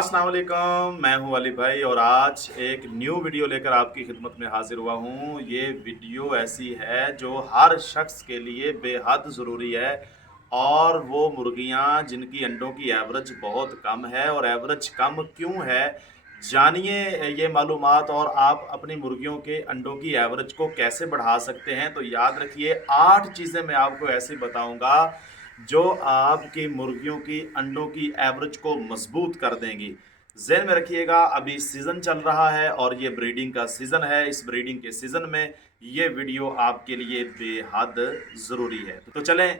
अस्सलाम वालेकुम, मैं हूं अली भाई और आज एक न्यू वीडियो लेकर आपकी खिदमत में हाजिर हुआ हूं। ये वीडियो ऐसी है जो हर शख्स के लिए बेहद ज़रूरी है और वो मुर्गियां जिनकी अंडों की एवरेज बहुत कम है। और एवरेज कम क्यों है, जानिए ये मालूमात और आप अपनी मुर्गियों के अंडों की एवरेज को कैसे बढ़ा सकते हैं। तो याद रखिए, 8 चीज़ें मैं आपको ऐसी बताऊंगा जो आपकी मुर्गियों की अंडों की एवरेज को मजबूत कर देंगी। ज़हन में रखिएगा, अभी सीज़न चल रहा है और ये ब्रीडिंग का सीज़न है। इस ब्रीडिंग के सीज़न में ये वीडियो आपके लिए बेहद ज़रूरी है। तो चलें,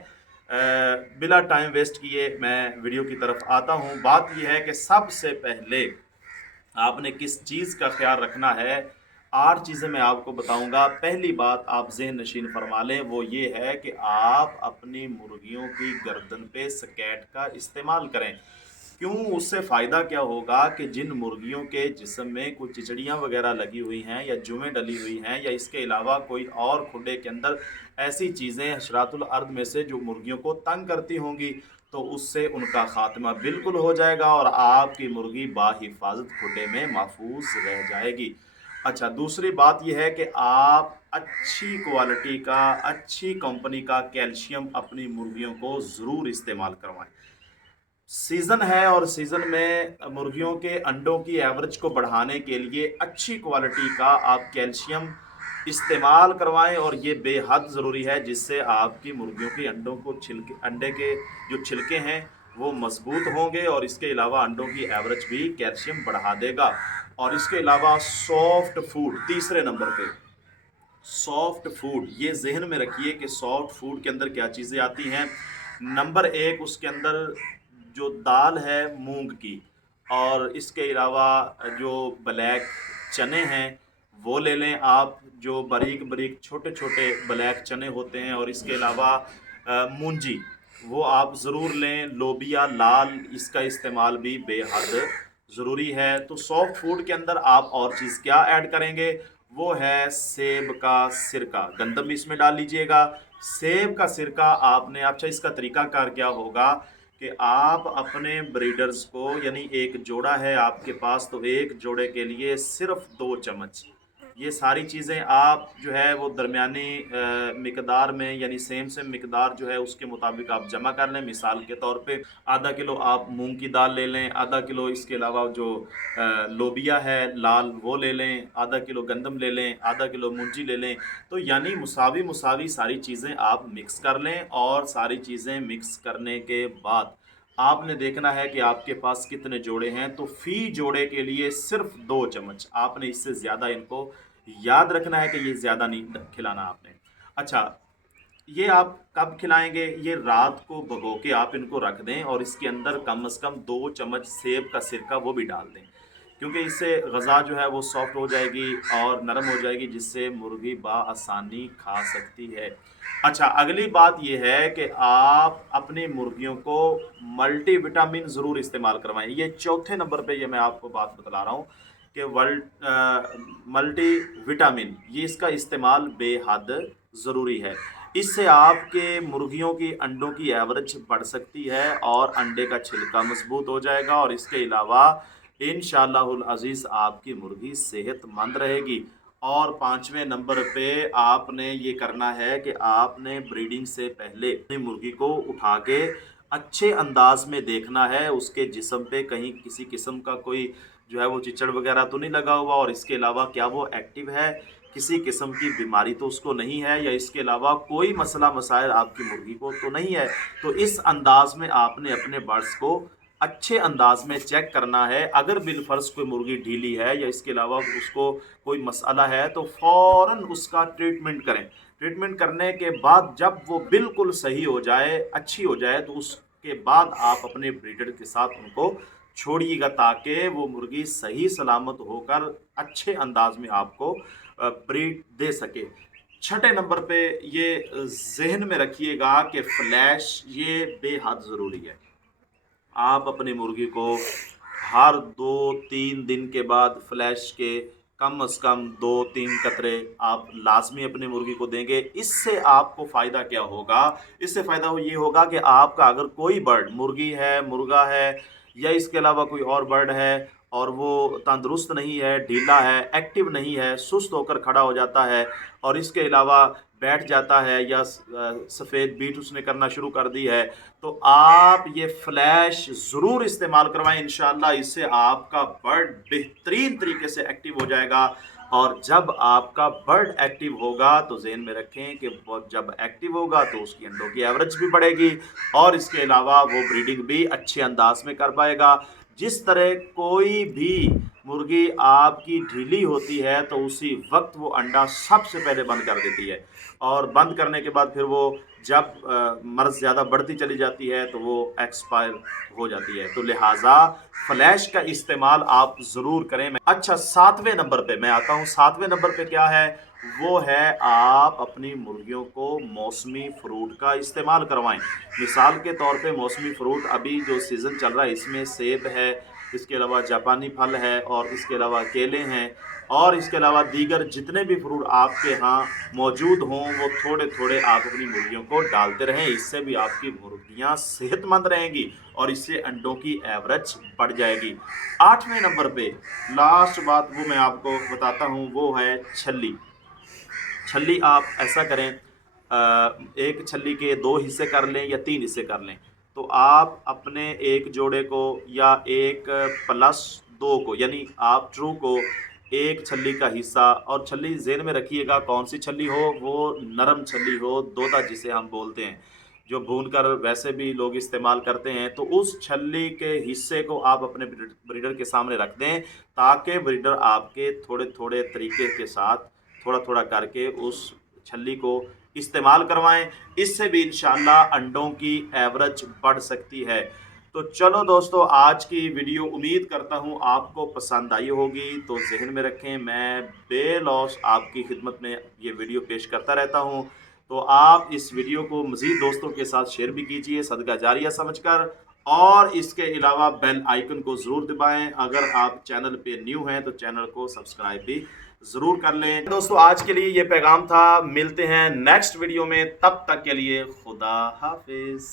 बिला टाइम वेस्ट किए मैं वीडियो की तरफ आता हूँ। बात यह है कि सबसे पहले आपने किस चीज़ का ख्याल रखना है। 8 चीज़ें मैं आपको बताऊंगा। पहली बात आप ज़हन नशीन फरमा लें, वो ये है कि आप अपनी मुर्गियों की गर्दन पे स्कैट का इस्तेमाल करें। क्यों? उससे फ़ायदा क्या होगा कि जिन मुर्गियों के जिस्म में कुछ चिचड़ियाँ वगैरह लगी हुई हैं या जुएँ डली हुई हैं या इसके अलावा कोई और खुडे के अंदर ऐसी चीज़ें हशरातुल अर्द में से जो मुर्गियों को तंग करती होंगी, तो उससे उनका खात्मा बिल्कुल हो जाएगा और आपकी मुर्गी बाहिफाजत खुडे में महफूज रह जाएगी। अच्छा, दूसरी बात यह है कि आप अच्छी क्वालिटी का, अच्छी कंपनी का कैल्शियम अपनी मुर्गियों को ज़रूर इस्तेमाल करवाएं। सीज़न है और सीज़न में मुर्गियों के अंडों की एवरेज को बढ़ाने के लिए अच्छी क्वालिटी का आप कैल्शियम इस्तेमाल करवाएं और ये बेहद ज़रूरी है, जिससे आपकी मुर्गियों के अंडों को अंडे के जो छिलके हैं वो मजबूत होंगे और इसके अलावा अंडों की एवरेज भी कैल्शियम बढ़ा देगा। और इसके अलावा सॉफ्ट फूड तीसरे नंबर पे। सॉफ्ट फूड, ये जहन में रखिए कि सॉफ्ट फूड के अंदर क्या चीज़ें आती हैं। नंबर एक, उसके अंदर जो दाल है मूंग की, और इसके अलावा जो ब्लैक चने हैं वो ले लें आप, जो बारीक बारीक छोटे छोटे ब्लैक चने होते हैं। और इसके अलावा मूंजी, वो आप ज़रूर लें। लोबिया लाल, इसका इस्तेमाल भी बेहद ज़रूरी है। तो सॉफ्ट फूड के अंदर आप और चीज़ क्या ऐड करेंगे, वो है सेब का सिरका। गंदम भी इसमें डाल लीजिएगा। सेब का सिरका आपने, अच्छा इसका तरीकाकार क्या होगा कि आप अपने ब्रीडर्स को, यानी एक जोड़ा है आपके पास तो एक जोड़े के लिए सिर्फ 2 चम्मच, ये सारी चीज़ें आप जो है वो दरमियानी मिकदार में, यानी सेम मिकदार जो है उसके मुताबिक आप जमा कर लें। मिसाल के तौर पे आधा किलो आप मूंग की दाल ले लें, आधा किलो इसके अलावा जो लोबिया है लाल वो ले लें, आधा किलो गंदम ले लें, आधा किलो मूंजी ले लें। तो यानी मुसावी मुसावी सारी चीज़ें आप मिक्स कर लें और सारी चीज़ें मिक्स करने के बाद आपने देखना है कि आपके पास कितने जोड़े हैं। तो फी जोड़े के लिए सिर्फ 2 चम्मच, आपने इससे ज़्यादा इनको याद रखना है कि ये ज़्यादा नहीं खिलाना आपने। अच्छा, ये आप कब खिलाएंगे, ये रात को भिगो के आप इनको रख दें और इसके अंदर कम से कम 2 चम्मच सेब का सिरका वो भी डाल दें, क्योंकि इससे ग़ज़ा जो है वो सॉफ्ट हो जाएगी और नरम हो जाएगी, जिससे मुर्गी बआसानी खा सकती है। अच्छा, अगली बात ये है कि आप अपनी मुर्गियों को मल्टी विटामिन ज़रूर इस्तेमाल करवाएं। ये चौथे नंबर पे ये मैं आपको बात बतला रहा हूँ कि मल्टी विटामिन, ये इसका इस्तेमाल बेहद ज़रूरी है। इससे आपके मुर्गियों की अंडों की एवरेज बढ़ सकती है और अंडे का छिलका मजबूत हो जाएगा और इसके अलावा इंशाअल्लाहुल अज़ीज़ आपकी मुर्गी सेहतमंद रहेगी। और 5वें नंबर पे आपने ये करना है कि आपने ब्रीडिंग से पहले अपनी मुर्गी को उठा के अच्छे अंदाज में देखना है, उसके जिस्म पे कहीं किसी किस्म का कोई जो है वो चिचड़ वगैरह तो नहीं लगा हुआ, और इसके अलावा क्या वो एक्टिव है, किसी किस्म की बीमारी तो उसको नहीं है, या इसके अलावा कोई मसला मसाइल आपकी मुर्गी को तो नहीं है। तो इस अंदाज में आपने अपने बर्ड्स को अच्छे अंदाज में चेक करना है। अगर बिलफर्ज कोई मुर्गी ढीली है या इसके अलावा उसको कोई मसला है तो फ़ौरन उसका ट्रीटमेंट करें। ट्रीटमेंट करने के बाद जब वो बिल्कुल सही हो जाए, अच्छी हो जाए, तो उसके बाद आप अपने ब्रीडर के साथ उनको छोड़िएगा, ताकि वो मुर्गी सही सलामत होकर अच्छे अंदाज में आपको ब्रीड दे सके। छठे नंबर पे ये जहन में रखिएगा कि फ्लैश ये बेहद ज़रूरी है। आप अपनी मुर्गी को हर 2-3 दिन के बाद फ्लैश के कम से कम 2-3 कतरे आप लाजमी अपनी मुर्गी को देंगे। इससे आपको फ़ायदा क्या होगा, इससे फ़ायदा ये होगा कि आपका अगर कोई बर्ड, मुर्गी है, मुर्गा है या इसके अलावा कोई और बर्ड है और वो तंदुरुस्त नहीं है, ढीला है, एक्टिव नहीं है, सुस्त होकर खड़ा हो जाता है और इसके अलावा बैठ जाता है या सफ़ेद बीट उसने करना शुरू कर दी है, तो आप ये फ्लैश ज़रूर इस्तेमाल करवाएं। इंशाअल्लाह इससे आपका बर्ड बेहतरीन तरीके से एक्टिव हो जाएगा। और जब आपका बर्ड एक्टिव होगा तो ज़हन में रखें कि जब एक्टिव होगा तो उसकी अंडों की एवरेज भी बढ़ेगी और इसके अलावा वो ब्रीडिंग भी अच्छे अंदाज में कर पाएगा। जिस तरह कोई भी मुर्गी आपकी ढीली होती है तो उसी वक्त वो अंडा सबसे पहले बंद कर देती है और बंद करने के बाद फिर वो जब मर्ज़ ज़्यादा बढ़ती चली जाती है तो वो एक्सपायर हो जाती है। तो लिहाजा फ्लैश का इस्तेमाल आप ज़रूर करें। अच्छा, 7वें नंबर पे मैं आता हूँ। 7वें नंबर पे क्या है, वो है आप अपनी मुर्गियों को मौसमी फ्रूट का इस्तेमाल करवाएं। मिसाल के तौर पे मौसमी फ्रूट अभी जो सीज़न चल रहा है इसमें सेब है, इसके अलावा जापानी फल है और इसके अलावा केले हैं और इसके अलावा दीगर जितने भी फ्रूट आपके यहाँ मौजूद हों वो थोड़े थोड़े आप अपनी मुर्गियों को डालते रहें। इससे भी आपकी मुर्गियाँ सेहतमंद रहेंगी और इससे अंडों की एवरेज बढ़ जाएगी। 8वें नंबर पे लास्ट बात वो मैं आपको बताता हूँ, वो है छल्ली। छल्ली आप ऐसा करें, एक छल्ली के 2 हिस्से कर लें या 3 हिस्से कर लें। तो आप अपने एक जोड़े को या एक प्लस 2 को यानी आप ट्रू को एक छल्ली का हिस्सा, और छल्ली ज़हन में रखिएगा कौन सी छल्ली हो, वो नरम छल्ली हो, दोधा जिसे हम बोलते हैं, जो भूनकर वैसे भी लोग इस्तेमाल करते हैं। तो उस छल्ली के हिस्से को आप अपने ब्रीडर के सामने रख दें ताकि ब्रीडर आपके थोड़े थोड़े तरीके के साथ थोड़ा थोड़ा करके उस छल्ली को इस्तेमाल करवाएं। इससे भी इंशाअल्लाह अंडों की एवरेज बढ़ सकती है। तो चलो दोस्तों, आज की वीडियो उम्मीद करता हूँ आपको पसंद आई होगी। तो जहन में रखें, मैं बेलौस आपकी खिदमत में ये वीडियो पेश करता रहता हूँ। तो आप इस वीडियो को मज़ीद दोस्तों के साथ शेयर भी कीजिए सदका जारिया समझकर, और इसके अलावा बेल आइकन को ज़रूर दबाएं। अगर आप चैनल पे न्यू हैं तो चैनल को सब्सक्राइब भी ज़रूर कर लें। दोस्तों, आज के लिए ये पैगाम था। मिलते हैं नेक्स्ट वीडियो में, तब तक के लिए खुदा हाफिज़।